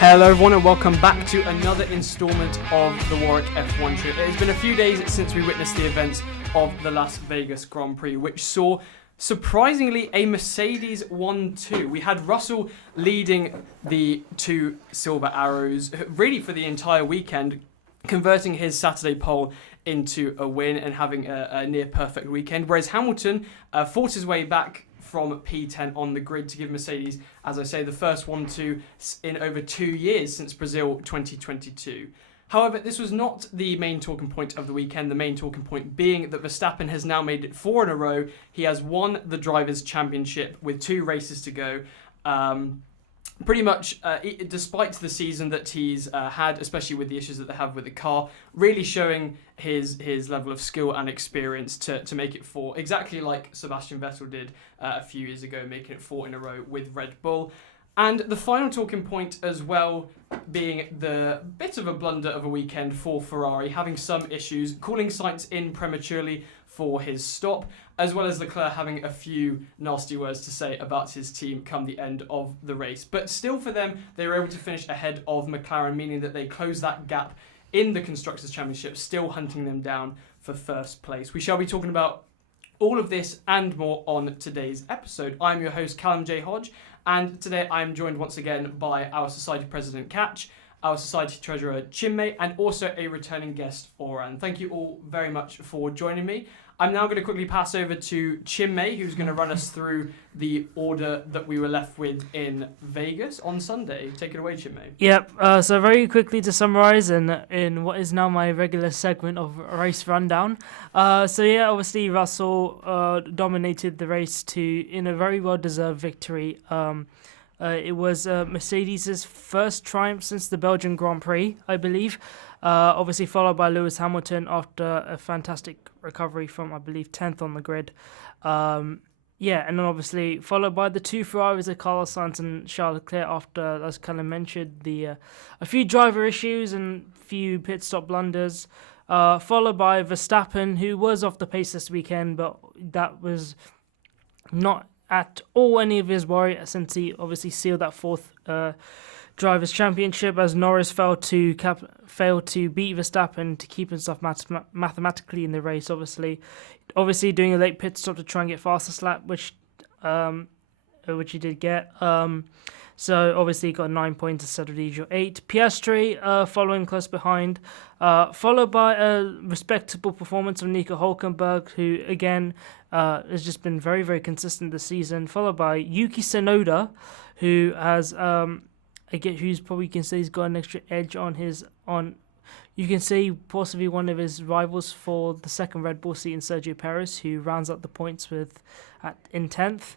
Hello everyone and welcome back to another instalment of the Warwick F1 Show. It has been a few days since we witnessed the events of the Las Vegas Grand Prix, which saw, surprisingly, a Mercedes 1-2. We had Russell leading the two Silver Arrows, really for the entire weekend, converting his Saturday pole into a win and having a near-perfect weekend, whereas Hamilton fought his way back from P10 on the grid to give Mercedes, as I say, the first 1-2 in over 2 years since Brazil 2022. However, this was not the main talking point of the weekend, the main talking point being that Verstappen has now made it 4 in a row. He has won the Drivers' Championship with 2 races to go. Pretty much, despite the season that he's had, especially with the issues that they have with the car, really showing his level of skill and experience to make it 4, exactly like Sebastian Vettel did a few years ago, making it 4 in a row with Red Bull. And the final talking point as well being the bit of a blunder of a weekend for Ferrari, having some issues, calling Sainz in prematurely for his stop, as well as Leclerc having a few nasty words to say about his team come the end of the race. But still for them, they were able to finish ahead of McLaren, meaning that they closed that gap in the Constructors' Championship, still hunting them down for first place. We shall be talking about all of this and more on today's episode. I'm your host, Callum J. Hodge, and today I'm joined once again by our Society President, Katch, our Society Treasurer, Chinmay, and also a returning guest, Oran. Thank you all very much for joining me. I'm now going to quickly pass over to Chinmay, who's going to run us through the order that we were left with in Vegas on Sunday. Take it away, Chinmay. Yep, so very quickly to summarise in what is now my regular segment of race rundown. Obviously Russell dominated the race in a very well-deserved victory. It was Mercedes' first triumph since the Belgian Grand Prix, I believe. Obviously followed by Lewis Hamilton after a fantastic recovery from, I believe, 10th on the grid. And then obviously followed by the two Ferraris of Carlos Sainz and Charles Leclerc after, as Callum mentioned, a few driver issues and few pit stop blunders. Followed by Verstappen, who was off the pace this weekend, but that was not at all any of his worry, since he obviously sealed that 4th Drivers' Championship, as Norris failed to beat Verstappen to keep himself mathematically in the race. Obviously doing a late pit stop to try and get fastest lap, which he did get. So obviously he got 9 points instead of the usual 8. Piastri following close behind, followed by a respectable performance of Nico Hülkenberg, who again has just been very, very consistent this season. Followed by Yuki Tsunoda, who has who's probably, you can say, he's got an extra edge you can say possibly one of his rivals for the second Red Bull seat in Sergio Perez, who rounds up the points in 10th.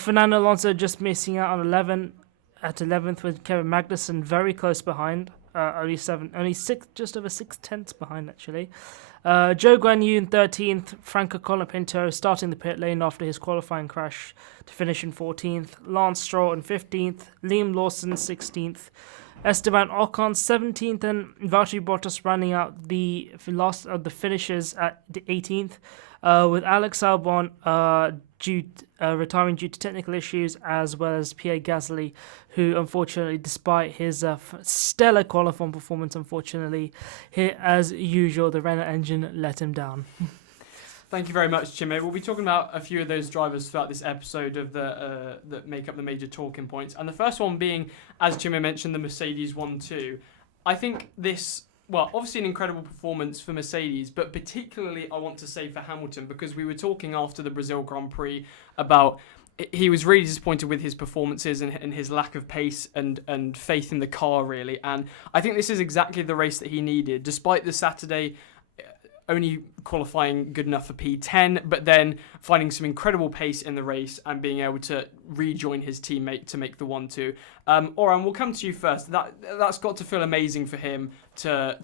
Fernando Alonso just missing out on 11th with Kevin Magnussen very close behind, just over 6/10 behind actually. Zhou Guanyu in 13th, Franco Colapinto starting the pit lane after his qualifying crash to finish in 14th, Lance Stroll in 15th, Liam Lawson 16th, Esteban Ocon 17th, and Valtteri Bottas running out the last of the finishers at the 18th, with Alex Albon retiring due to technical issues, as well as Pierre Gasly, who unfortunately, despite his stellar qualifying performance, as usual, the Renault engine let him down. Thank you very much, Chinmay. We'll be talking about a few of those drivers throughout this episode of that make up the major talking points. And the first one being, as Chinmay mentioned, the Mercedes 1-2. I think this, obviously an incredible performance for Mercedes, but particularly I want to say for Hamilton, because we were talking after the Brazil Grand Prix about he was really disappointed with his performances and his lack of pace and faith in the car, really. And I think this is exactly the race that he needed, despite the Saturday only qualifying good enough for P10, but then finding some incredible pace in the race and being able to rejoin his teammate to make the 1-2. Oran, we'll come to you first. That's got to feel amazing for him to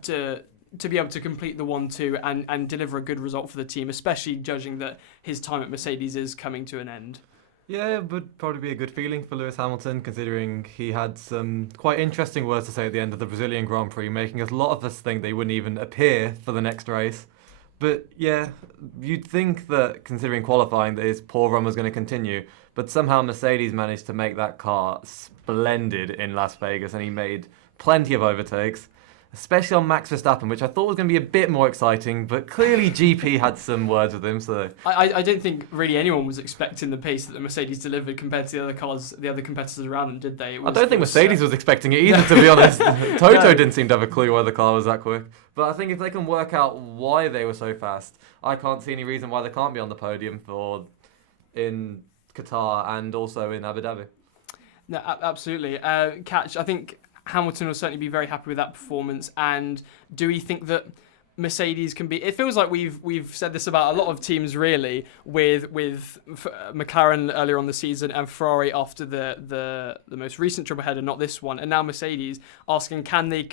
be able to complete the 1-2 and deliver a good result for the team, especially judging that his time at Mercedes is coming to an end. Yeah, it would probably be a good feeling for Lewis Hamilton, considering he had some quite interesting words to say at the end of the Brazilian Grand Prix, making a lot of us think they wouldn't even appear for the next race. But yeah, you'd think that, considering qualifying, that his poor run was going to continue. But somehow Mercedes managed to make that car splendid in Las Vegas, and he made plenty of overtakes, especially on Max Verstappen, which I thought was going to be a bit more exciting, but clearly GP had some words with him. So I don't think really anyone was expecting the pace that the Mercedes delivered compared to the other cars, the other competitors around them, did they? I don't think Mercedes was expecting it either, to be honest. Toto didn't seem to have a clue why the car was that quick. But I think if they can work out why they were so fast, I can't see any reason why they can't be on the podium in Qatar and also in Abu Dhabi. No, absolutely. Katch, I think Hamilton will certainly be very happy with that performance. And do we think that Mercedes can be? It feels like we've said this about a lot of teams, really, with McLaren earlier on the season and Ferrari after the most recent triple header, not this one, and now Mercedes asking, can they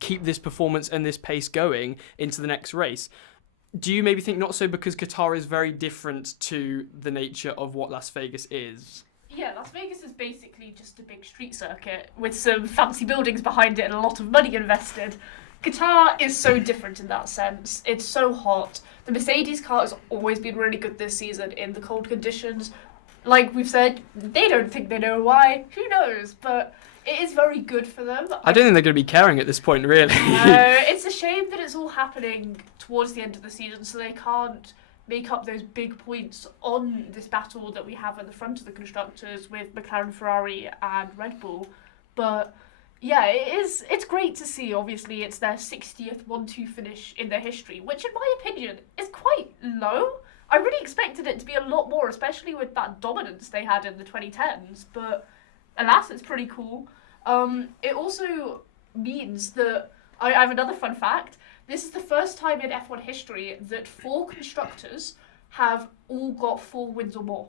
keep this performance and this pace going into the next race? Do you maybe think not so, because Qatar is very different to the nature of what Las Vegas is? Yeah, Las Vegas is basically just a big street circuit with some fancy buildings behind it and a lot of money invested. Qatar is so different in that sense. It's so hot. The Mercedes car has always been really good this season in the cold conditions. Like we've said, they don't think they know why. Who knows? But it is very good for them. I don't think they're going to be caring at this point, really. It's a shame that it's all happening towards the end of the season, so they can't make up those big points on this battle that we have at the front of the constructors with McLaren, Ferrari and Red Bull. But yeah, it's great to see. Obviously, it's their 60th 1-2 finish in their history, which in my opinion is quite low. I really expected it to be a lot more, especially with that dominance they had in the 2010s, but alas, it's pretty cool. It also means that, I have another fun fact, this is the first time in F1 history that 4 constructors have all got 4 wins or more.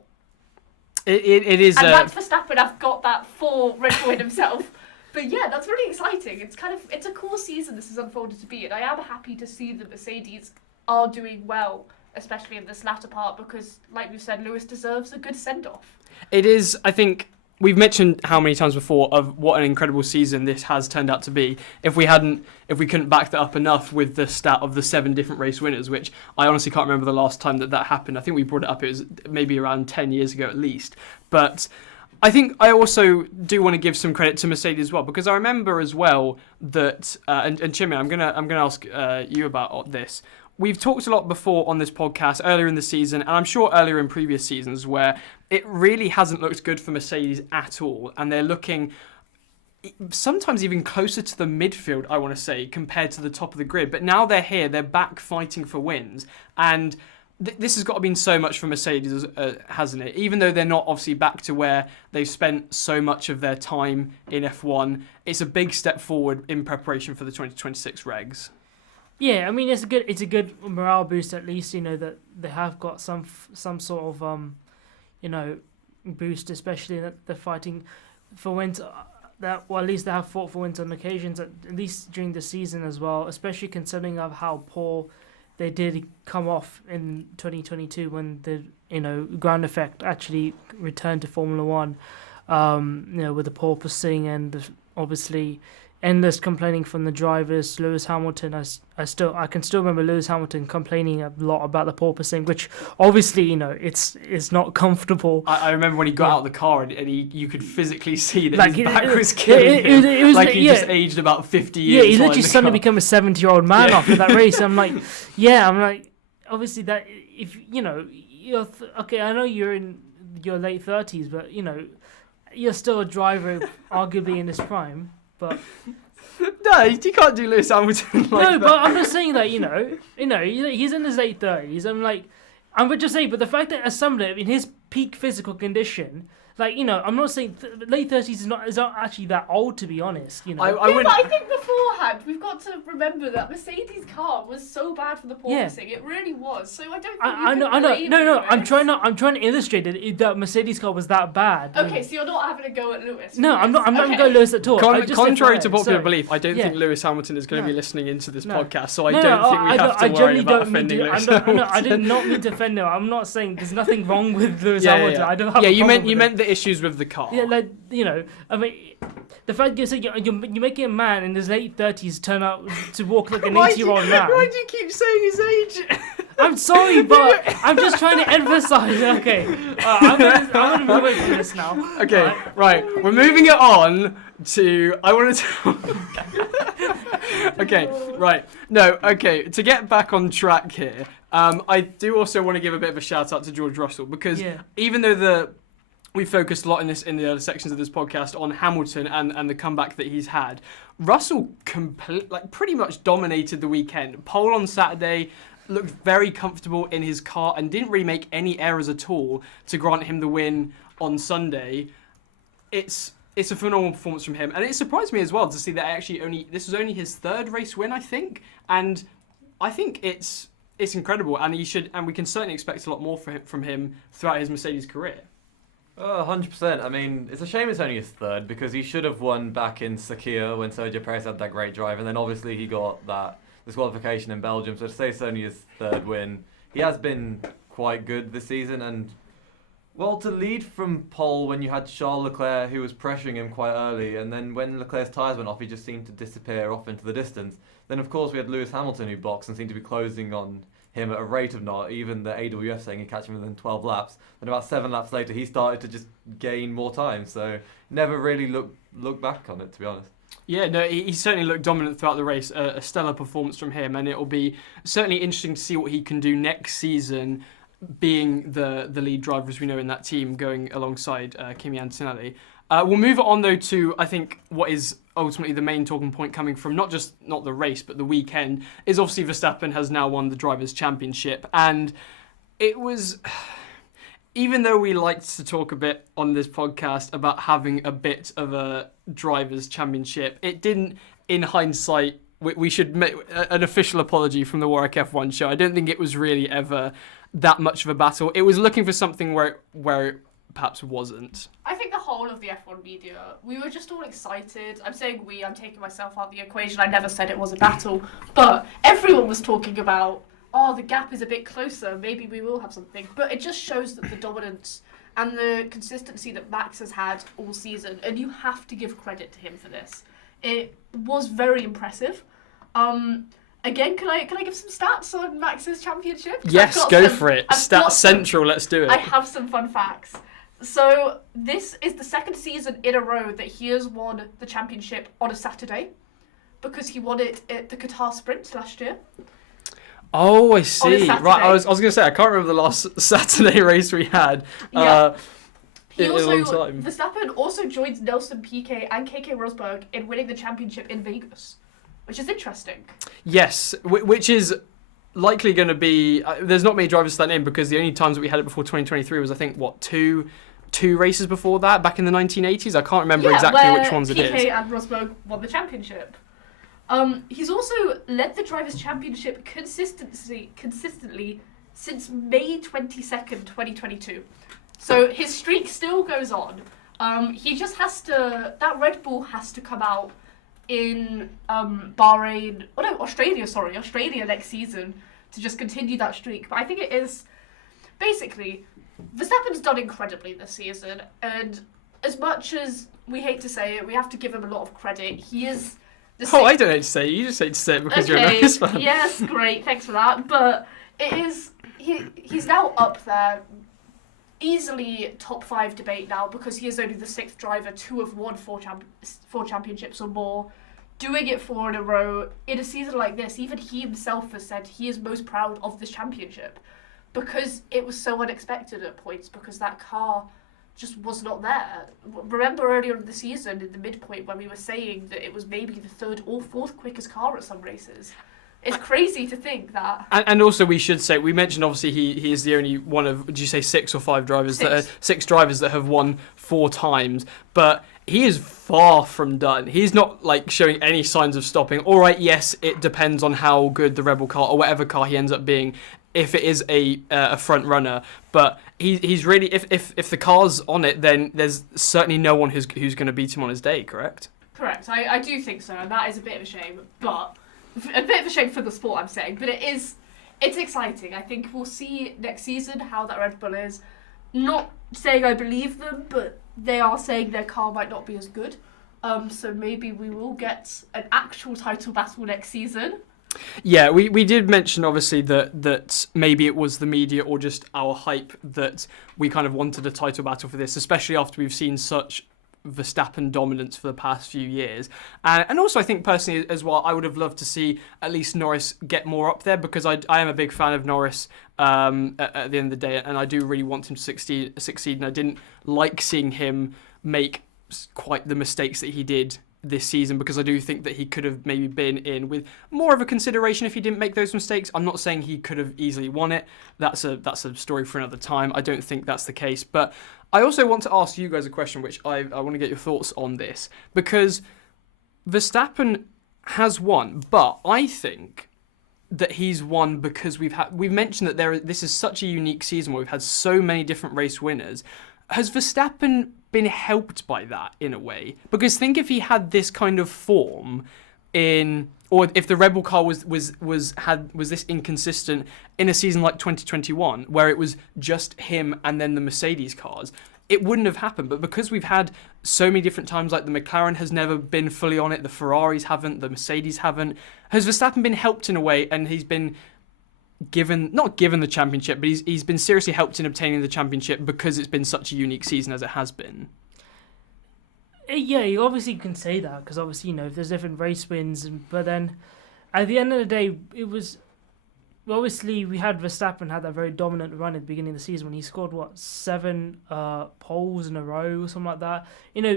It is. And Max Verstappen have got that 4 Red Bull win himself. But yeah, that's really exciting. It's a cool season this has unfolded to be, and I am happy to see that Mercedes are doing well, especially in this latter part, because like we've said, Lewis deserves a good send-off. It is, I think. We've mentioned how many times before of what an incredible season this has turned out to be. If we couldn't back that up enough with the stat of the 7 different race winners, which I honestly can't remember the last time that happened. I think we brought it up, it was maybe around 10 years ago at least. But I think I also do want to give some credit to Mercedes as well, because I remember as well that, and Chinmay, I'm gonna ask you about this. We've talked a lot before on this podcast earlier in the season, and I'm sure earlier in previous seasons, where it really hasn't looked good for Mercedes at all, and they're looking sometimes even closer to the midfield, I want to say, compared to the top of the grid. But now they're here, they're back fighting for wins, and this has got to mean so much for Mercedes, hasn't it? Even though they're not obviously back to where they've spent so much of their time in F1, it's a big step forward in preparation for the 2026 regs. Yeah, I mean it's a good morale boost, at least, you know, that they have got some sort of boost, especially that they're fighting for wins. At least they have fought for wins on occasions, at least during the season as well. Especially considering of how poor they did come off in 2022 when the ground effect actually returned to Formula One. With the porpoising and obviously endless complaining from the drivers. Lewis Hamilton, I can still remember Lewis Hamilton complaining a lot about the porpoising, which obviously it's not comfortable. I remember when he got out of the car and you could physically see that his back was killing him. It was like he just aged about 50 years. Yeah, he literally suddenly became a 70-year-old man after that race. I'm like, obviously that if you're okay, I know you're in your late 30s, but you're still a driver, arguably in his prime. But no, you can't do Lewis Hamilton like that. No, but I'm not saying that, he's in his late 30s. I'm just saying, but the fact that as somebody in his peak physical condition, I'm not saying late 30s is not actually that old, to be honest. But I think beforehand we've got to remember that Mercedes' car was so bad for the porpoising. Yeah. It really was. So I don't think I know. I'm trying to illustrate that Mercedes' car was that bad. Okay, so you're not having a go at Lewis. No, I'm not going to go at Lewis at all. Contrary to popular belief, I don't think Lewis Hamilton is going to be listening into this podcast. So I don't think we have to worry about offending Lewis Hamilton. I did not mean to offend him. I'm not saying there's nothing wrong with Lewis Hamilton. I don't have. Yeah, you meant the issues with the car. Yeah, I mean, the fact is that you're making a man in his late 30s turn out to walk like an 80-year-old man. Why do you keep saying his age? I'm sorry, but I'm just trying to emphasize. Okay, I'm gonna move away from this now. Okay, right. We're moving it on to. I want to. Okay, right. No, okay. To get back on track here, I do also want to give a bit of a shout out to George Russell because even though we focused a lot in the other sections of this podcast on Hamilton and the comeback that he's had, Russell pretty much dominated the weekend. Pole on Saturday, looked very comfortable in his car and didn't really make any errors at all to grant him the win on Sunday. It's a phenomenal performance from him, and it surprised me as well to see that this was only his third race win, I think, and I think it's incredible, and we can certainly expect a lot more from him throughout his Mercedes career. 100%. I mean, it's a shame it's only his third because he should have won back in Sakhir when Sergio Perez had that great drive, and then obviously he got that disqualification in Belgium. So to say it's only his third win, he has been quite good this season. And well, to lead from pole when you had Charles Leclerc who was pressuring him quite early, and then when Leclerc's tyres went off, he just seemed to disappear off into the distance. Then of course we had Lewis Hamilton who boxed and seemed to be closing on him at a rate of not, even the AWF saying he'd catch him within 12 laps. Then about 7 laps later, he started to just gain more time. So never really look back on it, to be honest. Yeah, no, he certainly looked dominant throughout the race. A stellar performance from him, and it'll be certainly interesting to see what he can do next season, being the lead driver, as we know, in that team, going alongside Kimi Antonelli. We'll move on, though, to, I think, what is ultimately the main talking point coming from not the race, but the weekend, is obviously Verstappen has now won the Drivers' Championship. And it was, even though we liked to talk a bit on this podcast about having a bit of a Drivers' Championship, it didn't, in hindsight, we should make an official apology from the Warwick F1 Show. I don't think it was really ever that much of a battle. It was looking for something where it perhaps wasn't. I think the whole of the F1 media, we were just all excited. I'm saying I'm taking myself out of the equation. I never said it was a battle. But everyone was talking about, the gap is a bit closer. Maybe we will have something. But it just shows that the dominance and the consistency that Max has had all season, and you have to give credit to him for this. It was very impressive. Again, can I give some stats on Max's championship? Yes, go for it. Stats Central, let's do it. I have some fun facts. So this is the second season in a row that he has won the championship on a Saturday, because he won it at the Qatar Sprint last year. Oh, I see. Right, I was going to say, I can't remember the last Saturday race we had. Yeah. In a long time. Verstappen also joins Nelson Piquet and Keke Rosberg in winning the championship in Vegas, which is interesting. Yes, which is likely going to be... there's not many drivers to that name, because the only times that we had it before 2023 was, I think, two races before that, back in the 1980s. I can't remember exactly which ones it is. Piquet and Rosberg won the championship. He's also led the Drivers' Championship consistently since May 22nd, 2022. So his streak still goes on. He just has to... That Red Bull has to come out in Australia next season to just continue that streak. But I think it is... Basically, Verstappen's done incredibly this season, and as much as we hate to say it, we have to give him a lot of credit. He is... I don't hate to say it. You just hate to say it because you're a Ferraris fan. Yes, great, thanks for that. But it is... He's now up there, easily top 5 debate now, because he is only the 6th driver to have won four championships or more, doing it 4 in a row in a season like this. Even he himself has said he is most proud of this championship, because it was so unexpected at points, because that car just was not there. Remember earlier in the season, in the midpoint, when we were saying that it was maybe the 3rd or 4th quickest car at some races. It's crazy to think that. And also, we should say, we mentioned obviously he is the only one of, did you say 6 or 5 drivers? 6 drivers that have won 4 times, but he is far from done. He's not showing any signs of stopping. All right, yes, it depends on how good the Rebel car or whatever car he ends up being, if it is a front runner, but he's really, if the car's on it, then there's certainly no one who's going to beat him on his day. Correct? Correct. I do think so, and that is a bit of a shame, but a bit of a shame for the sport, I'm saying, but it's exciting. I think we'll see next season how that Red Bull is. Not saying I believe them, but they are saying their car might not be as good. So maybe we will get an actual title battle next season. Yeah, we did mention obviously that maybe it was the media or just our hype that we kind of wanted a title battle for this, especially after we've seen such Verstappen dominance for the past few years. And also I think personally as well, I would have loved to see at least Norris get more up there, because I am a big fan of Norris at the end of the day, and I do really want him to succeed, and I didn't like seeing him make quite the mistakes that he did this season, because I do think that he could have maybe been in with more of a consideration if he didn't make those mistakes. I'm not saying he could have easily won it. That's a story for another time. I don't think that's the case. But I also want to ask you guys a question, which I want to get your thoughts on this, because Verstappen has won, but I think that he's won because we've mentioned that this is such a unique season where we've had so many different race winners. Has Verstappen been helped by that in a way? Because think if he had this kind of form or if the Red Bull car was this inconsistent in a season like 2021, where it was just him and then the Mercedes cars, it wouldn't have happened. But because we've had so many different times, like the McLaren has never been fully on it, the Ferraris haven't, the Mercedes haven't, has Verstappen been helped in a way, and he's been not given the championship, but he's been seriously helped in obtaining the championship because it's been such a unique season as it has been? Yeah, you obviously can say that, because obviously, if there's different race wins, but then at the end of the day, it was obviously we had Verstappen had that very dominant run at the beginning of the season when he scored 7 poles in a row or something like that.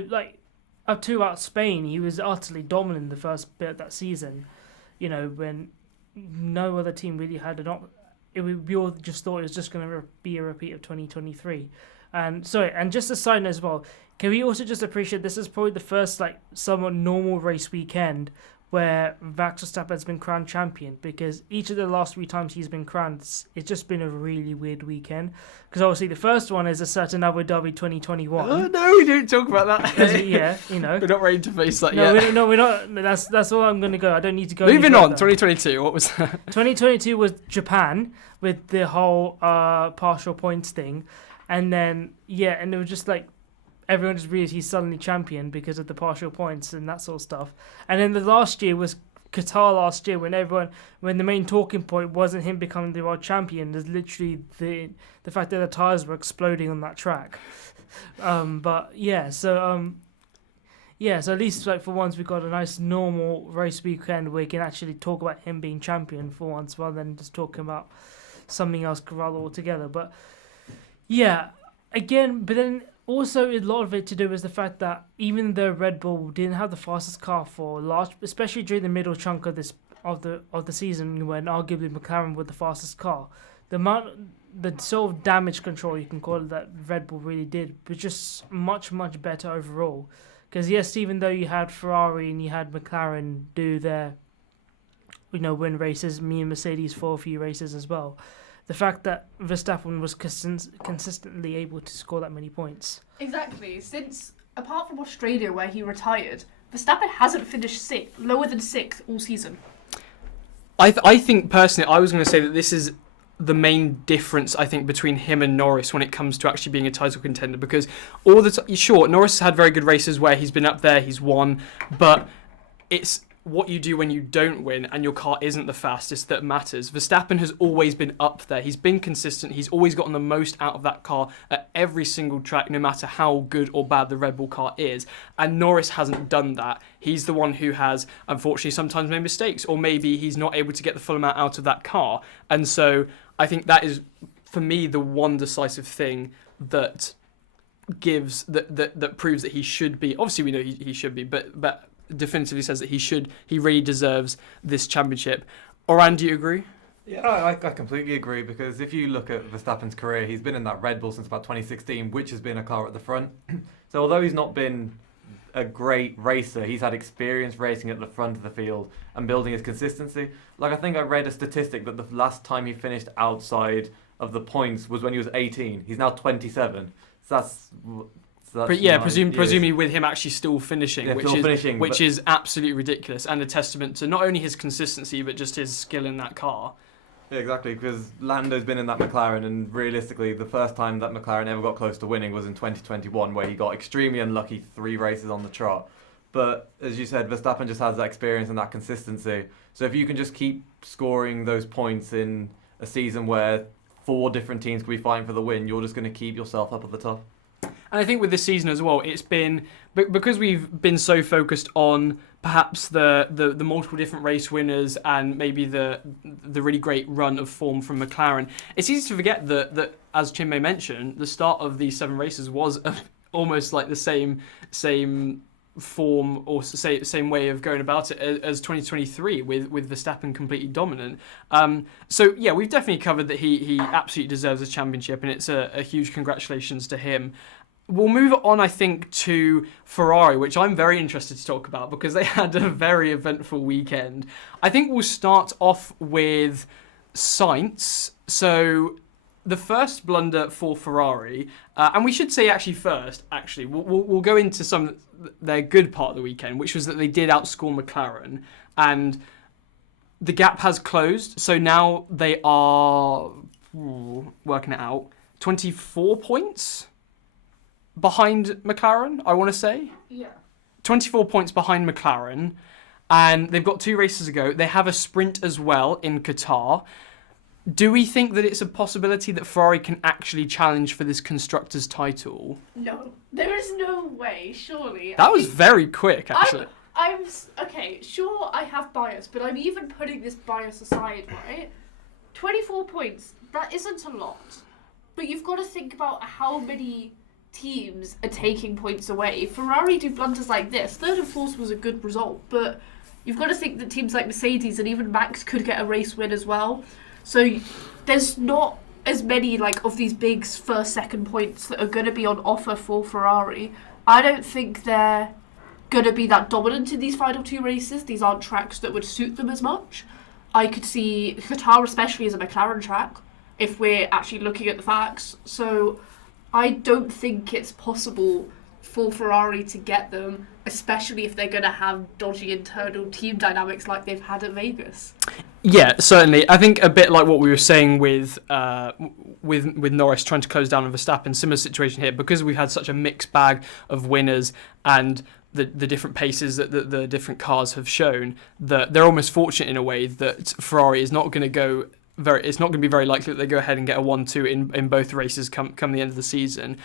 Like up to out Spain, he was utterly dominant in the first bit of that season. When no other team really had we all just thought it was just going to be a repeat of 2023. And just a side note as well, can we also just appreciate this is probably the first somewhat normal race weekend where Max Verstappen has been crowned champion, because each of the last 3 times he's been crowned, it's just been a really weird weekend. Because obviously the first one is a certain Abu Dhabi 2021. Oh, no, we don't talk about that. Yeah, We're not ready to face that yet. No, we're not. That's all I'm going to go. I don't need to go. Moving on, 2022, what was that? 2022 was Japan with the whole partial points thing. And then, and it was just everyone just realized he's suddenly champion because of the partial points and that sort of stuff. And then the last year was Qatar last year, when the main talking point wasn't him becoming the world champion. There's literally the fact that the tyres were exploding on that track. So at least for once we got a nice normal race weekend where we can actually talk about him being champion for once, rather than just talking about something else rather altogether. But but then also a lot of it to do is the fact that even though Red Bull didn't have the fastest car for especially during the middle chunk of the season, when arguably McLaren were the fastest car, the sort of damage control, you can call it, that Red Bull really did was just much, much better overall. Because yes, even though you had Ferrari and you had McLaren do their win races, me and Mercedes for a few races as well, the fact that Verstappen was consistently able to score that many points. Exactly. Since, apart from Australia where he retired, Verstappen hasn't finished lower than 6th all season. I think personally, I was going to say that this is the main difference, I think, between him and Norris when it comes to actually being a title contender, because sure, Norris has had very good races where he's been up there, he's won, but it's what you do when you don't win and your car isn't the fastest that matters. Verstappen has always been up there. He's been consistent. He's always gotten the most out of that car at every single track, no matter how good or bad the Red Bull car is. And Norris hasn't done that. He's the one who has, unfortunately, sometimes made mistakes, or maybe he's not able to get the full amount out of that car. And so I think that is, for me, the one decisive thing that proves that he should be. Obviously, we know he should be, but definitively says that he really deserves this championship. Oran, do you agree? Yeah, I completely agree, because if you look at Verstappen's career, he's been in that Red Bull since about 2016, which has been a car at the front. So although he's not been a great racer, he's had experience racing at the front of the field and building his consistency. I think I read a statistic that the last time he finished outside of the points was when he was 18. He's now 27. So that's presumably with him actually still finishing, which is absolutely ridiculous, and a testament to not only his consistency but just his skill in that car. Yeah, exactly, because Lando's been in that McLaren, and realistically the first time that McLaren ever got close to winning was in 2021, where he got extremely unlucky 3 races on the trot. But as you said, Verstappen just has that experience and that consistency. So if you can just keep scoring those points in a season where 4 different teams could be fighting for the win, you're just going to keep yourself up at the top. And I think with this season as well, it's been because we've been so focused on perhaps the multiple different race winners and maybe the really great run of form from McLaren. It's easy to forget that as Chinmay mentioned, the start of these 7 races was almost like the same form or same way of going about it as 2023 with Verstappen completely dominant. So yeah, we've definitely covered that he absolutely deserves a championship, and it's a huge congratulations to him. We'll move on, I think, to Ferrari, which I'm very interested to talk about because they had a very eventful weekend. I think we'll start off with Sainz. So the first blunder for Ferrari, and we should say we'll go into some their good part of the weekend, which was that they did outscore McLaren, and the gap has closed. So now they are working it out, 24 points behind McLaren, I want to say. Yeah. 24 points behind McLaren, and they've got 2 races to go. They have a sprint as well in Qatar. Do we think that it's a possibility that Ferrari can actually challenge for this constructors title? No, there is no way, surely. That was very quick, actually. Okay, sure, I have bias, but I'm even putting this bias aside, right? 24 points, that isn't a lot. But you've got to think about how many teams are taking points away. Ferrari do blunders like this. 3rd and 4th was a good result, but you've got to think that teams like Mercedes and even Max could get a race win as well. So there's not as many of these big 1st, 2nd points that are going to be on offer for Ferrari. I don't think they're going to be that dominant in these final 2 races. These aren't tracks that would suit them as much. I could see Qatar especially as a McLaren track if we're actually looking at the facts. So I don't think it's possible for Ferrari to get them, especially if they're going to have dodgy internal team dynamics like they've had at Vegas. Yeah, certainly. I think a bit like what we were saying with Norris trying to close down on Verstappen, similar situation here, because we've had such a mixed bag of winners and the different paces that the different cars have shown, that they're almost fortunate in a way that Ferrari is not going to go it's not going to be very likely that they go ahead and get a 1-2 in both races come the end of the season.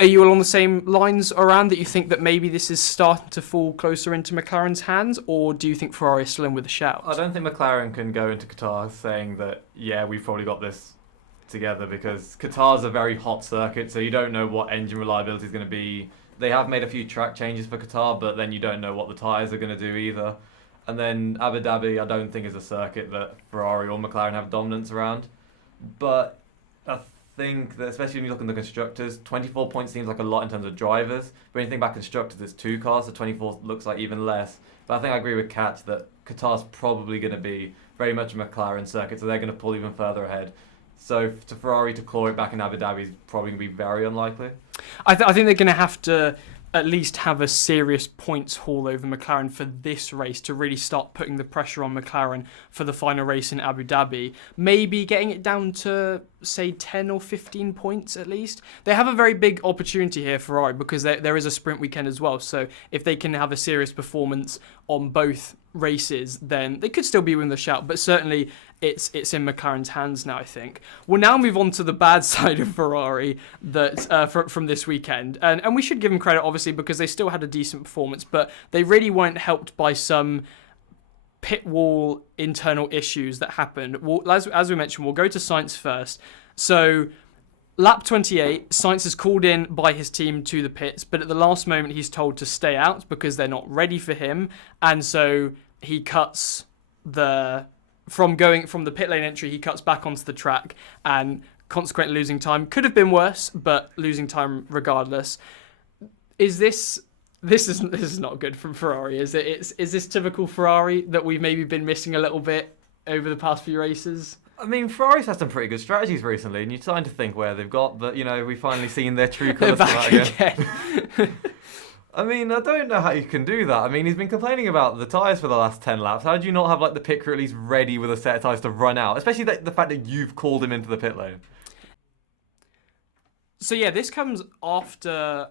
Are you along the same lines, Oran, that you think that maybe this is starting to fall closer into McLaren's hands, or do you think Ferrari is still in with a shout? I don't think McLaren can go into Qatar saying that, yeah, we've probably got this together, because Qatar's a very hot circuit, so you don't know what engine reliability is going to be. They have made a few track changes for Qatar, but then you don't know what the tyres are going to do either. And then Abu Dhabi, I don't think is a circuit that Ferrari or McLaren have dominance around. But I think that, especially when you look at the constructors, 24 points seems like a lot in terms of drivers. But when you think about constructors, it's 2 cars, so 24 looks like even less. But I think I agree with Katch that Qatar's probably going to be very much a McLaren circuit, so they're going to pull even further ahead. So to Ferrari to claw it back in Abu Dhabi is probably going to be very unlikely. I think they're going to have to at least have a serious points haul over McLaren for this race to really start putting the pressure on McLaren for the final race in Abu Dhabi. Maybe getting it down to, say, 10 or 15 points at least. They have a very big opportunity here, Ferrari, because there is a sprint weekend as well. So if they can have a serious performance on both races, then they could still be within the shout. But certainly it's in McLaren's hands now, I think. We'll now move on to the bad side of Ferrari that from this weekend. And we should give them credit, obviously, because they still had a decent performance, but they really weren't helped by some pit wall internal issues that happened. As we mentioned, we'll go to Sainz first. So lap 28, Sainz is called in by his team to the pits, but at the last moment he's told to stay out because they're not ready for him. And so he cuts from the pit lane entry, he cuts back onto the track and consequently losing time. Could have been worse, but losing time regardless. Is this is not good from Ferrari, is it? Is this typical Ferrari that we've maybe been missing a little bit over the past few races? I mean, Ferrari's had some pretty good strategies recently, and you're starting to think where they've got, but, we've finally seen their true colours come out again. I mean, I don't know how you can do that. I mean, he's been complaining about the tyres for the last 10 laps. How do you not have, the pit crew at least ready with a set of tyres to run out? Especially the fact that you've called him into the pit lane. So, yeah, this comes after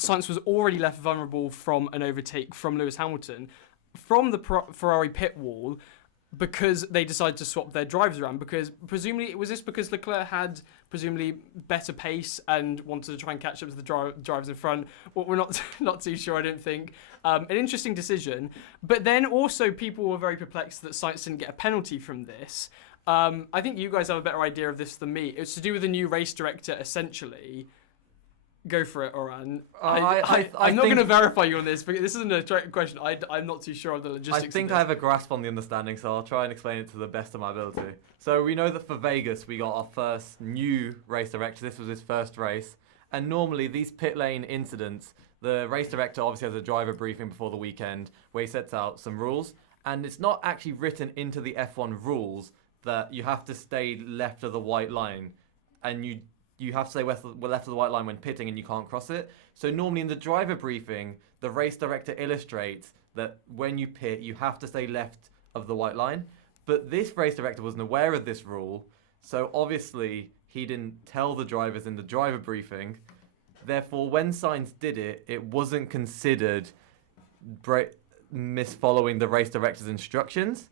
Sainz was already left vulnerable from an overtake from Lewis Hamilton from the Ferrari pit wall because they decided to swap their drivers around. Because presumably, was this because Leclerc had presumably better pace and wanted to try and catch up to the drivers in front? Well, we're not too sure, I don't think. An interesting decision. But then also people were very perplexed that Sainz didn't get a penalty from this. I think you guys have a better idea of this than me. It's to do with the new race director, essentially. Go for it, Oran. I'm not going to verify you on this, because this isn't a direct question. I'm not too sure of the logistics. I think I have a grasp on the understanding, so I'll try and explain it to the best of my ability. So we know that for Vegas, we got our first new race director. This was his first race. And normally, these pit lane incidents, the race director obviously has a driver briefing before the weekend where he sets out some rules. And it's not actually written into the F1 rules that you have to stay left of the white line. And you have to stay left of the white line when pitting and you can't cross it. So normally in the driver briefing, the race director illustrates that when you pit, you have to stay left of the white line. But this race director wasn't aware of this rule. So obviously he didn't tell the drivers in the driver briefing. Therefore, when Sainz did it, it wasn't considered misfollowing the race director's instructions.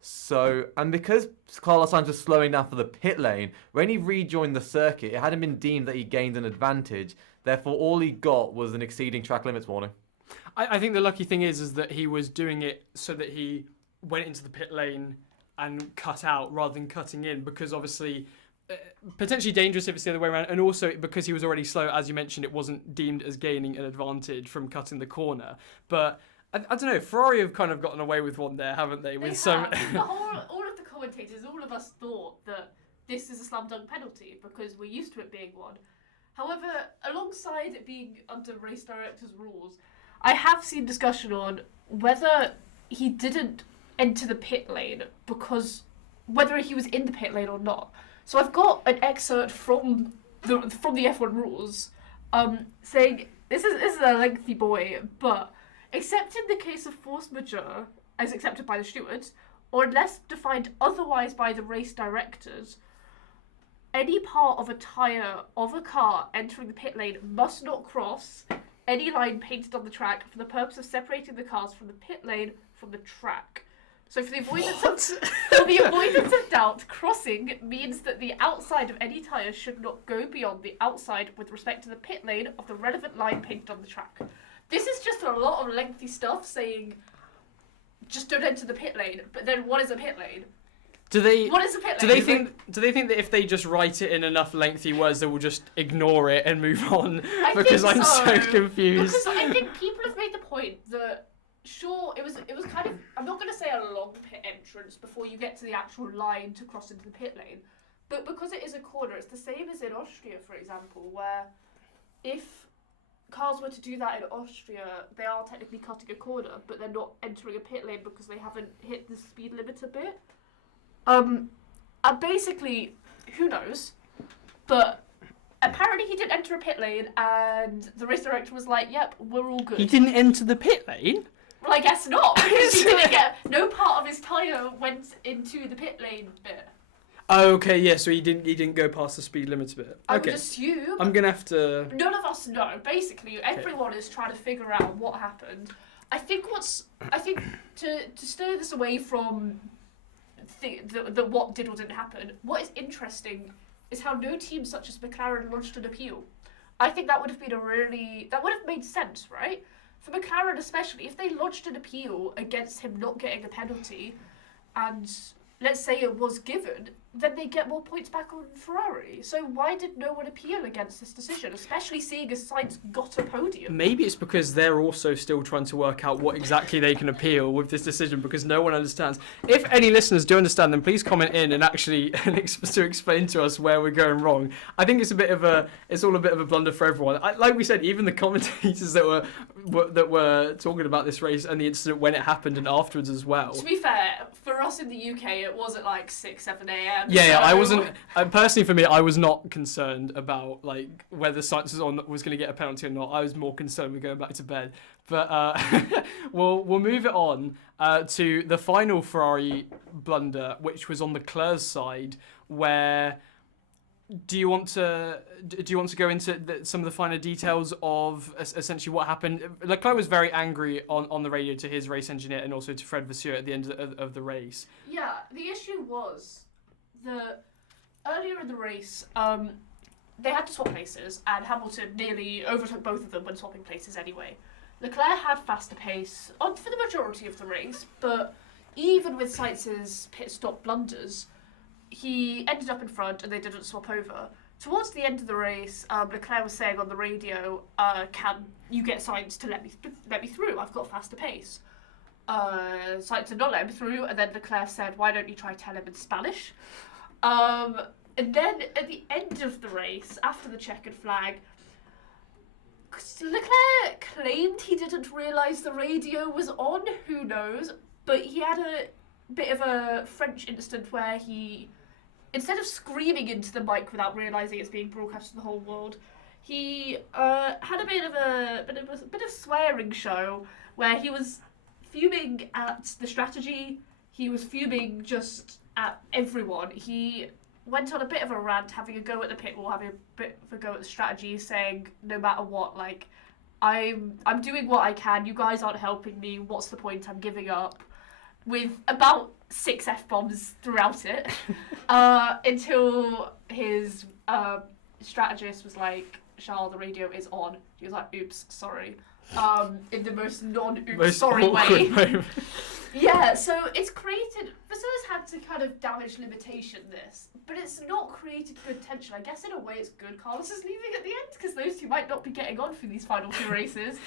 So, and because Carlos Sainz was slowing down for the pit lane, when he rejoined the circuit, it hadn't been deemed that he gained an advantage. Therefore, all he got was an exceeding track limits warning. I think the lucky thing is that he was doing it so that he went into the pit lane and cut out rather than cutting in, because obviously potentially dangerous if it's the other way around, and also because he was already slow, as you mentioned, it wasn't deemed as gaining an advantage from cutting the corner. But I don't know, Ferrari have kind of gotten away with one there, haven't they? All of the commentators, all of us thought that this is a slam dunk penalty because we're used to it being one. However, alongside it being under race director's rules, I have seen discussion on whether he didn't enter the pit lane because whether he was in the pit lane or not. So I've got an excerpt from the F1 rules saying this is a lengthy boy, but except in the case of force majeure, as accepted by the stewards, or unless defined otherwise by the race directors, any part of a tyre of a car entering the pit lane must not cross any line painted on the track for the purpose of separating the cars from the pit lane from the track. So for the avoidance of doubt, crossing means that the outside of any tyre should not go beyond the outside with respect to the pit lane of the relevant line painted on the track. This is just a lot of lengthy stuff saying just don't enter the pit lane. But then what is a pit lane? What is a pit lane? Do they think that if they just write it in enough lengthy words, they will just ignore it and move on? Because I'm so confused. Because I think people have made the point that sure, it was kind of, I'm not going to say a long pit entrance before you get to the actual line to cross into the pit lane, but because it is a corner, it's the same as in Austria, for example, where if cars were to do that in Austria, they are technically cutting a corner, but they're not entering a pit lane because they haven't hit the speed limiter bit. And basically, who knows? But apparently he did enter a pit lane, and the race director was like, "Yep, we're all good." He didn't enter the pit lane? Well, I guess not, because he didn't get. No part of his tyre went into the pit lane bit. Oh, okay, yeah. So he didn't go past the speed limit bit. I would assume. I'm gonna have to. None of us know. Basically, everyone is trying to figure out what happened. I think to steer this away from the what did or didn't happen. What is interesting is how no team such as McLaren launched an appeal. I think that would have made sense, right? For McLaren especially, if they launched an appeal against him not getting a penalty, and let's say it was given, then they get more points back on Ferrari. So why did no one appeal against this decision, especially seeing as Sainz got a podium? Maybe it's because they're also still trying to work out what exactly they can appeal with this decision, because no one understands. If any listeners do understand, then please comment in and actually to explain to us where we're going wrong. I think it's all a bit of a blunder for everyone. Like we said, even the commentators that were talking about this race and the incident when it happened and afterwards as well. To be fair, for us in the UK, it was at like 6-7 a.m. Yeah, I wasn't. Personally, for me, I was not concerned about like whether Sainz was going to get a penalty or not. I was more concerned with going back to bed. But we'll move it on to the final Ferrari blunder, which was on Leclerc's side, where Do you want to go into some of the finer details of essentially what happened? Leclerc was very angry on the radio to his race engineer and also to Fred Vasseur at the end of the race. Yeah, the issue was earlier in the race, they had to swap places, and Hamilton nearly overtook both of them when swapping places anyway. Leclerc had faster pace for the majority of the race, but even with Sainz's pit stop blunders, he ended up in front and they didn't swap over. Towards the end of the race, Leclerc was saying on the radio, can you get Sainz to let me through? I've got faster pace. Sainz did not let him through, and then Leclerc said, why don't you try tell him in Spanish? And then at the end of the race, after the checkered flag, Leclerc claimed he didn't realise the radio was on, who knows, but he had a bit of a French incident where he, instead of screaming into the mic without realising it's being broadcast to the whole world, he had a bit of swearing show where he was fuming at the strategy. He was fuming just at everyone. He went on a bit of a rant, having a go at the pit wall, having a bit of a go at the strategy, saying no matter what, like, I'm doing what I can. You guys aren't helping me. What's the point? I'm giving up. With about 6 F-bombs throughout it, until his strategist was like, Charles, the radio is on. He was like, oops, sorry. In the most non-oops sorry way. Yeah, so it's created, Vasseurs had to kind of damage limitation this, but it's not created good tension. I guess in a way it's good Carlos is leaving at the end, because those two might not be getting on for these final 2 races.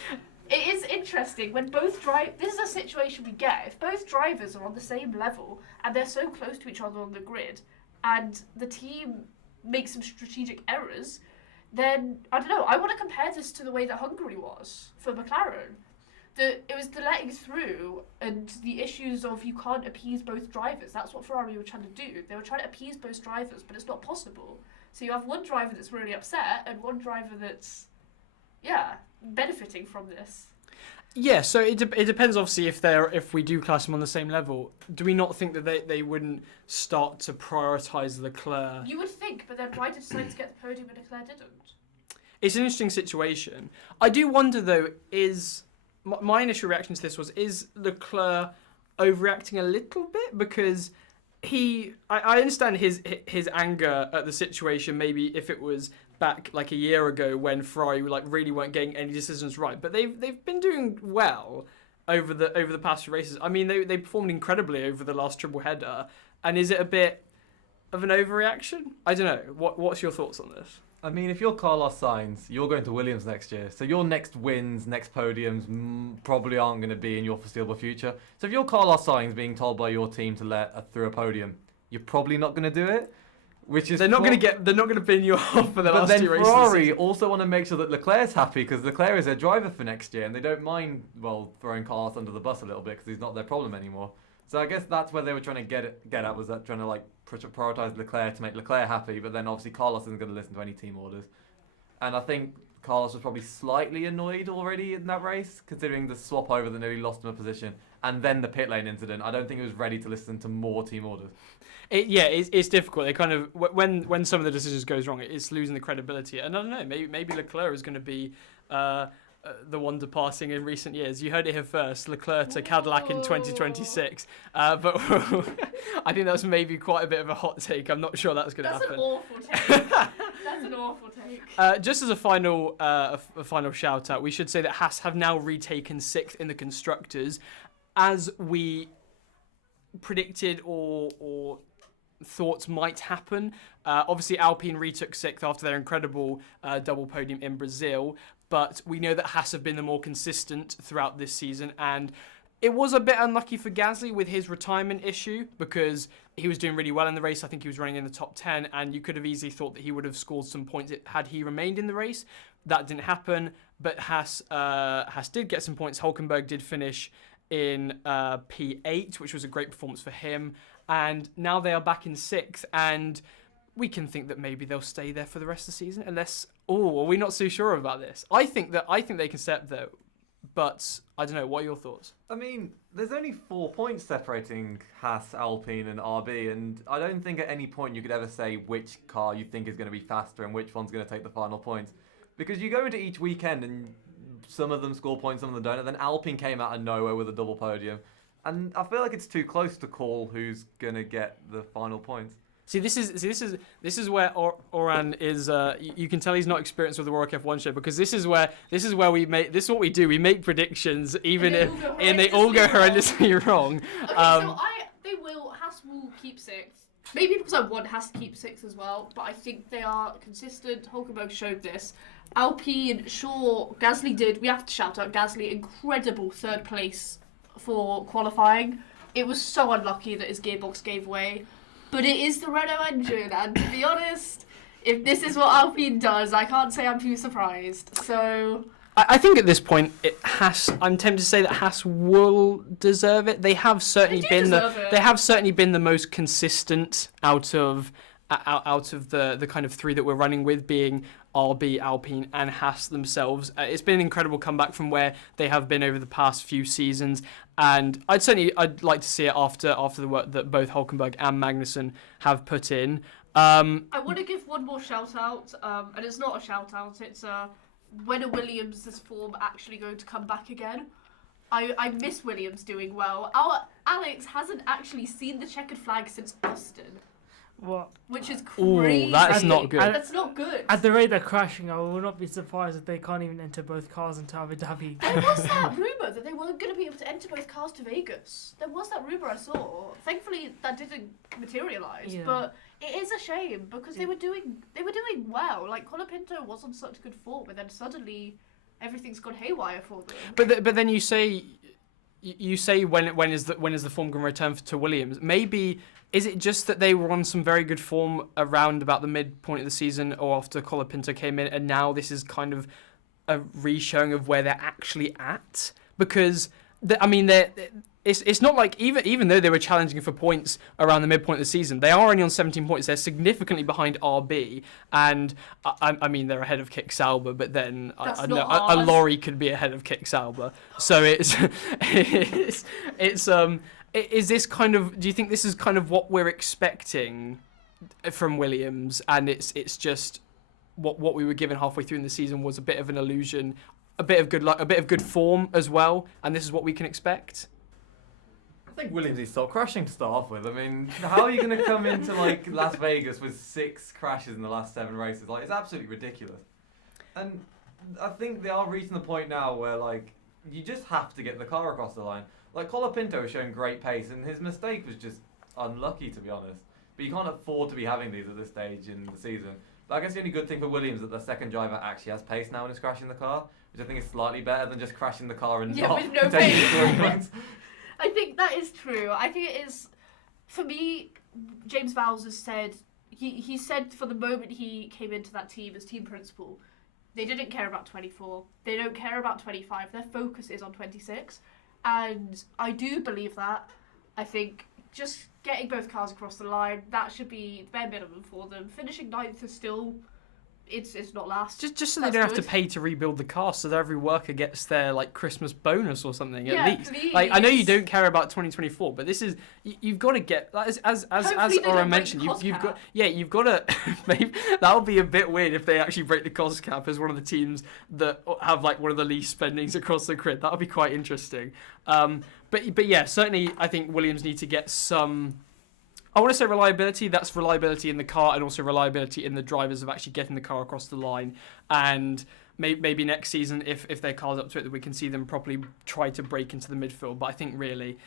It is interesting when both this is a situation we get, if both drivers are on the same level and they're so close to each other on the grid and the team makes some strategic errors, then, I don't know, I want to compare this to the way that Hungary was for McLaren. It was the letting through and the issues of you can't appease both drivers. That's what Ferrari were trying to do. They were trying to appease both drivers, but it's not possible. So you have one driver that's really upset and one driver that's, benefiting from this. Yeah, so it depends obviously if we do class them on the same level. Do we not think that they wouldn't start to prioritise Leclerc? You would think, but then why did Sainz get the podium and Leclerc didn't? It's an interesting situation. I do wonder though, my initial reaction to this is Leclerc overreacting a little bit? Because I understand his anger at the situation, maybe if it was back like a year ago when Ferrari really weren't getting any decisions right, but they've been doing well over the past few races. I mean, they performed incredibly over the last triple header, and is it a bit of an overreaction? I don't know. What's your thoughts on this? I mean, if you're Carlos Sainz, you're going to Williams next year. So your next wins, next podiums probably aren't going to be in your foreseeable future. So if you're Carlos Sainz being told by your team to let through a podium, you're probably not going to do it. Which is they're not going to bin you off for the last 2 races. But then Ferrari also want to make sure that Leclerc's happy because Leclerc is their driver for next year, and they don't mind throwing Carlos under the bus a little bit because he's not their problem anymore. So I guess that's where they were trying to get at, was that trying to prioritise Leclerc to make Leclerc happy, but then obviously Carlos isn't going to listen to any team orders. And I think Carlos was probably slightly annoyed already in that race, considering the swap over that nearly lost him a position, and then the pit lane incident. I don't think he was ready to listen to more team orders. It's difficult. They kind of when some of the decisions goes wrong, it's losing the credibility. And I don't know, maybe Leclerc is going to be the one departing in recent years. You heard it here first. Leclerc to Cadillac in 2026. But I think that's maybe quite a bit of a hot take. I'm not sure that's going to happen. That's an awful take. That's an awful take. Just as a final shout out, we should say that Haas have now retaken 6th in the constructors, as we predicted or thought might happen. Obviously, Alpine retook 6th after their incredible double podium in Brazil, but we know that Haas have been the more consistent throughout this season, and it was a bit unlucky for Gasly with his retirement issue because he was doing really well in the race. I think he was running in the top 10, and you could have easily thought that he would have scored some points had he remained in the race. That didn't happen, but Haas did get some points. Hülkenberg did finish in P8, which was a great performance for him. And now they are back in 6th, and we can think that maybe they'll stay there for the rest of the season, unless... are we not so sure about this? I think they can stay up there but I don't know. What are your thoughts? I mean, there's only 4 points separating Haas, Alpine, and RB, and I don't think at any point you could ever say which car you think is going to be faster and which one's going to take the final points. Because you go into each weekend and some of them score points, some of them don't, and then Alpine came out of nowhere with a double podium. And I feel like it's too close to call who's going to get the final points. This is where Oran is. You can tell he's not experienced with the Warwick F1 show, because this is where we make. This is what we do. We make predictions, even if they all go horrendously wrong. Okay, Haas will keep 6th. Maybe because I want Haas to keep 6th as well, but I think they are consistent. Hulkenberg showed this. Alpine, sure, Gasly did. We have to shout out Gasly. Incredible 3rd place for qualifying. It was so unlucky that his gearbox gave way. But it is the Renault engine, and to be honest, if this is what Alpine does, I can't say I'm too surprised. So I think at this point, I'm tempted to say that Haas will deserve it. They have certainly been the most consistent out of the kind of 3 that we're running with, being RB, Alpine, and Haas themselves. It's been an incredible comeback from where they have been over the past few seasons, and I'd like to see it after the work that both Hulkenberg and Magnussen have put in. I want to give one more shout out, and it's not a shout out. It's when are Williams' form actually going to come back again? I miss Williams doing well. Our Alex hasn't actually seen the checkered flag since Austin. What? Which is crazy. Ooh, that's not good. That's not good. At the rate they're crashing, I will not be surprised if they can't even enter both cars into Abu Dhabi. There was that rumour that they weren't going to be able to enter both cars to Vegas. There was that rumour I saw. Thankfully, that didn't materialise. Yeah. But it is a shame because they were doing well. Like Colapinto was on such good form, and then suddenly everything's gone haywire for them. But then you say when is the form going to return to Williams? Maybe. Is it just that they were on some very good form around about the midpoint of the season or after Colapinto came in, and now this is kind of a re-showing of where they're actually at? Because, it's not like, even though they were challenging for points around the midpoint of the season, they are only on 17 points. They're significantly behind RB, and I mean, they're ahead of Kick Sauber, but then I know a lorry could be ahead of Kick Sauber. So is this kind of? Do you think this is kind of what we're expecting from Williams, and it's just what we were given halfway through in the season was a bit of an illusion, a bit of good luck, a bit of good form as well, and this is what we can expect? I think Williams needs to stop crashing to start off with. I mean, how are you going to come into like Las Vegas with 6 crashes in the last 7 races? Like, it's absolutely ridiculous. And I think they are reaching the point now where like you just have to get the car across the line. Like Colapinto is showing great pace, and his mistake was just unlucky, to be honest. But you can't afford to be having these at this stage in the season. But I guess the only good thing for Williams is that the second driver actually has pace now and is crashing the car, which I think is slightly better than just crashing the car and not with no taking 3 points. I think that is true. I think it is, for me, James Vowles has said, he said from the moment he came into that team as team principal, they didn't care about 24. They don't care about 25. Their focus is on 26. And I do believe that. I think just getting both cars across the line, that should be the bare minimum for them. Finishing 9th is still, it's not last. Just so they don't have to pay to rebuild the car, so that every worker gets their like Christmas bonus or something at least. Please. Like, I know you don't care about 2024, but this is you've got to get as Oran mentioned. You've got to. Maybe that'll be a bit weird if they actually break the cost cap as one of the teams that have like one of the least spendings across the grid. That'll be quite interesting. But yeah, certainly I think Williams need to get some. I want to say reliability. That's reliability in the car and also reliability in the drivers of actually getting the car across the line. And maybe next season, if their car's up to it, that we can see them properly try to break into the midfield. But I think really,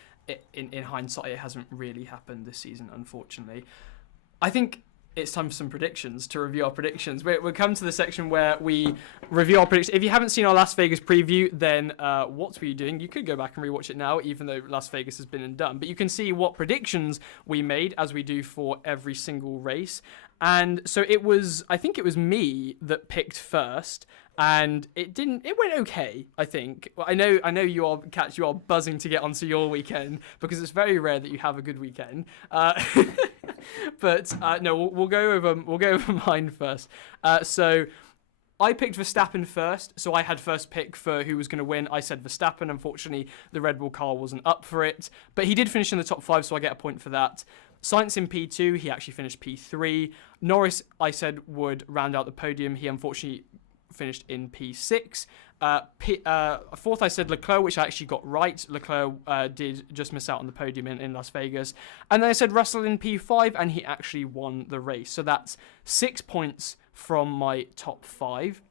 in hindsight, it hasn't really happened this season, unfortunately. I think it's time for some predictions, to review our predictions. We'll come to the section where we review our predictions. If you haven't seen our Las Vegas preview, then what were you doing? You could go back and rewatch it now, even though Las Vegas has been and done. But you can see what predictions we made, as we do for every single race. And so I think it was me that picked first, and it went okay, I think. I know you are, Katch, you are buzzing to get onto your weekend, because it's very rare that you have a good weekend. But no, we'll go over mine first. So I picked Verstappen first, so I had first pick for who was going to win. I said Verstappen. Unfortunately, the Red Bull car wasn't up for it. But he did finish in the top 5, so I get a point for that. Sainz in P2, he actually finished P3. Norris, I said, would round out the podium. He unfortunately finished in P6. Fourth, I said Leclerc, which I actually got right. Leclerc did just miss out on the podium in Las Vegas. And then I said Russell in P5, and he actually won the race. So that's 6 points from my top 5.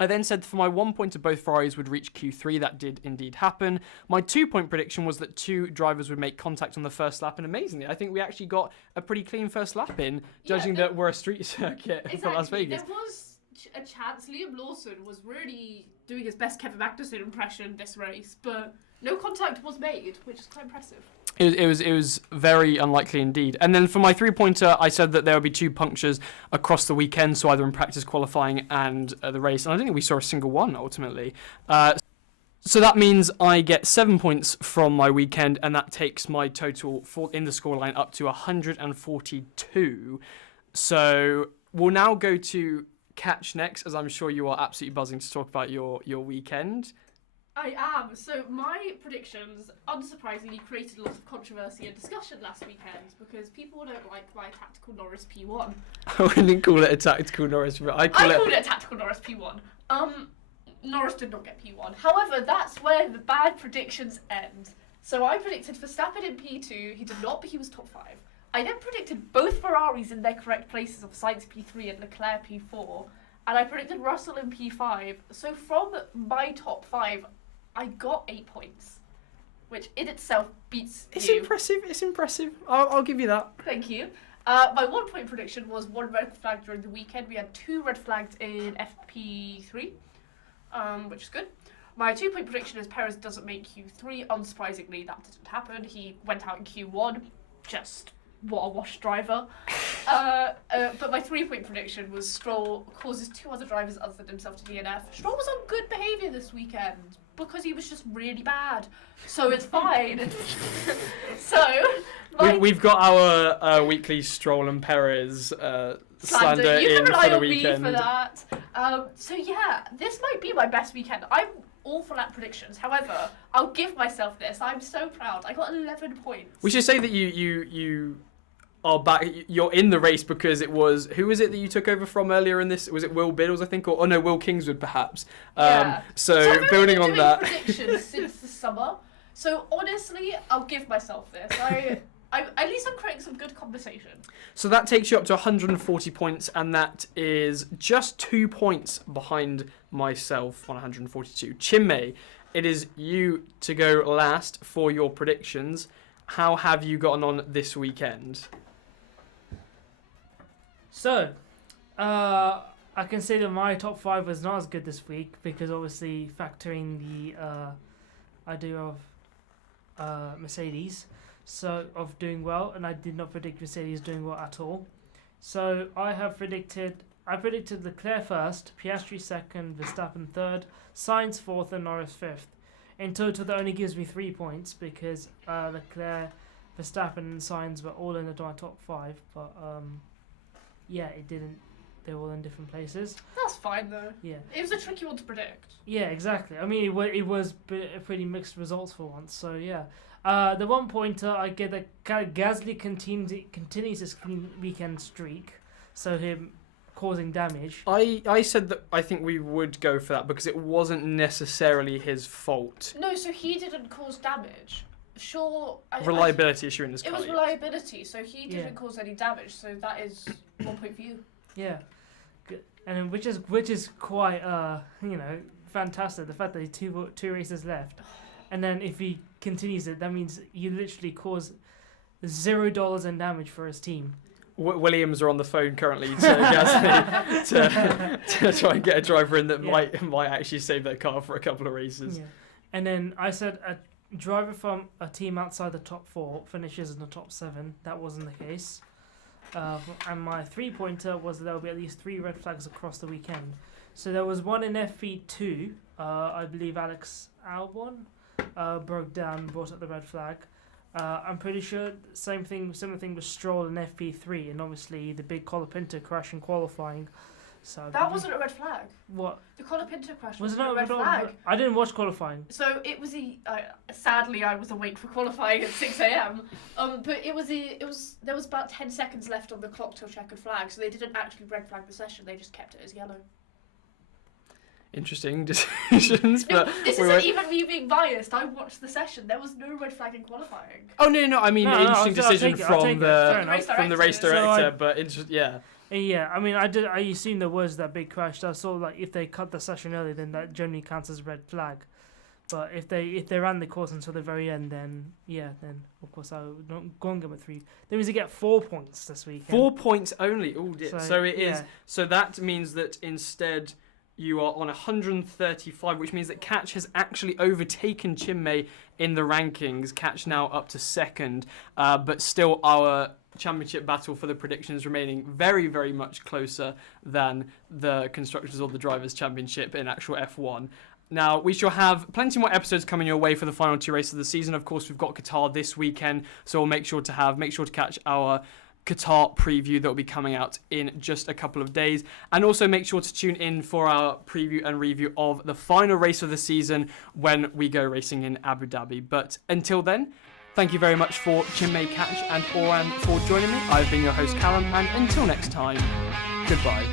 I then said for my 1 point, both Ferraris would reach Q3. That did indeed happen. My 2-point prediction was that 2 drivers would make contact on the first lap, and amazingly, I think we actually got a pretty clean first lap in, judging that we're a street circuit for Las Vegas. There was a chance. Liam Lawson was really doing his best Kevin Magnussen impression this race, but no contact was made, which is quite impressive. It was very unlikely indeed. And then for my 3-pointer, I said that there would be 2 punctures across the weekend, so either in practice qualifying and the race. And I don't think we saw a single one ultimately. So that means I get 7 points from my weekend, and that takes my total in the scoreline up to 142. So we'll now go to Katch next, as I'm sure you are absolutely buzzing to talk about your weekend. I am. So my predictions, unsurprisingly, created a lot of controversy and discussion last weekend because people don't like my tactical Norris P1. I wouldn't call it a tactical Norris. I called it a tactical Norris P1. Norris did not get P1. However, that's where the bad predictions end. So I predicted Verstappen in P2. He did not, but he was top 5. I then predicted both Ferraris in their correct places of Sainz P3 and Leclerc P4. And I predicted Russell in P5. So from my top 5, I got 8 points, which in itself beats It's you. It's impressive. I'll give you that. Thank you. My 1 point prediction was 1 red flag during the weekend. We had 2 red flags in FP3, which is good. My 2 point prediction is Perez doesn't make Q3. Unsurprisingly, that didn't happen. He went out in Q1. Just what a wash driver. But my 3 point prediction was Stroll causes 2 other drivers other than himself to DNF. Stroll was on good behaviour this weekend because he was just really bad. So it's fine. We've got our weekly Stroll and Perez slander you in can rely for the on weekend. me for that. So yeah, this might be my best weekend. I'm awful at predictions. However, I'll give myself this. I'm so proud. I got 11 points. We should say that you are back. You're in the race because it was, who was it that you took over from earlier in this? Was it Will Biddles, I think, or no, Will Kingswood perhaps. Yeah. So I've building only on been that. doing predictions since the summer. So honestly, I'll give myself this. At least I'm creating some good conversation. So that takes you up to 140 points, and that is just 2 points behind myself on 142. Chinmay, it is you to go last for your predictions. How have you gotten on this weekend? So, I can say that my top 5 was not as good this week because obviously factoring the idea of Mercedes, so of doing well, and I did not predict Mercedes doing well at all. So I predicted Leclerc first, Piastri second, Verstappen third, Sainz fourth, and Norris fifth. In total, that only gives me 3 points because Leclerc, Verstappen, and Sainz were all in the top 5, but yeah, it didn't. They were all in different places. That's fine though. Yeah. It was a tricky one to predict. Yeah, exactly. I mean, it was a pretty mixed results for once. So yeah, the 1 pointer I get that Gasly continues his clean weekend streak. So him causing damage. I said that I think we would go for that because it wasn't necessarily his fault. No, so he didn't cause damage. Sure. Reliability issue in this car. It was reliability, so he didn't Yeah. cause any damage. So that is 1 point for you. Yeah, and then which is quite fantastic. The fact that he two races left, and then if he continues it, that means you literally cause $0 in damage for his team. Williams are on the phone currently to Gasly to try and get a driver in that might actually save their car for a couple of races. Yeah. And then I said a driver from a team outside the top 4 finishes in the top 7. That wasn't the case. And my 3-pointer was that there will be at least 3 red flags across the weekend. So there was one in FP2. I believe Alex Albon brought up the red flag. I'm pretty sure similar thing with Stroll in FP3, and obviously the big Colapinto crash in qualifying So That wasn't a red flag. what The Colapinto crash was it? wasn't a red flag. I didn't watch qualifying. So it was sadly I was awake for qualifying at 6 a.m. But there was about 10 seconds left on the clock till checkered flag, so they didn't actually red flag the session. They just kept it as yellow. Interesting decisions, No, but this isn't even me being biased. I watched the session. There was no red flag in qualifying. oh no, I mean interesting I'll decision take it, I'll take from it. Fair the enough. from the race So director, I- but yeah. Yeah, I mean, I assume there was that big crash. I saw like if they cut the session early, then that generally counts as red flag. But if they ran the course until the very end, then of course I would not go and give them a 3. They means to get 4 points this weekend. 4 points only. Oh dear. So it is. yeah. So that means that instead you are on 135, which means that Katch has actually overtaken Chinmay in the rankings. Katch now up to second, but still our championship battle for the predictions remaining very, very much closer than the Constructors or the Drivers' Championship in actual F1. Now, we shall have plenty more episodes coming your way for the final 2 races of the season. Of course, we've got Qatar this weekend, so we'll make sure to catch our Qatar preview that will be coming out in just a couple of days. And also make sure to tune in for our preview and review of the final race of the season when we go racing in Abu Dhabi. But until then, thank you very much for Chinmay, Katch and Oran for joining me. I've been your host, Callum, and until next time, goodbye.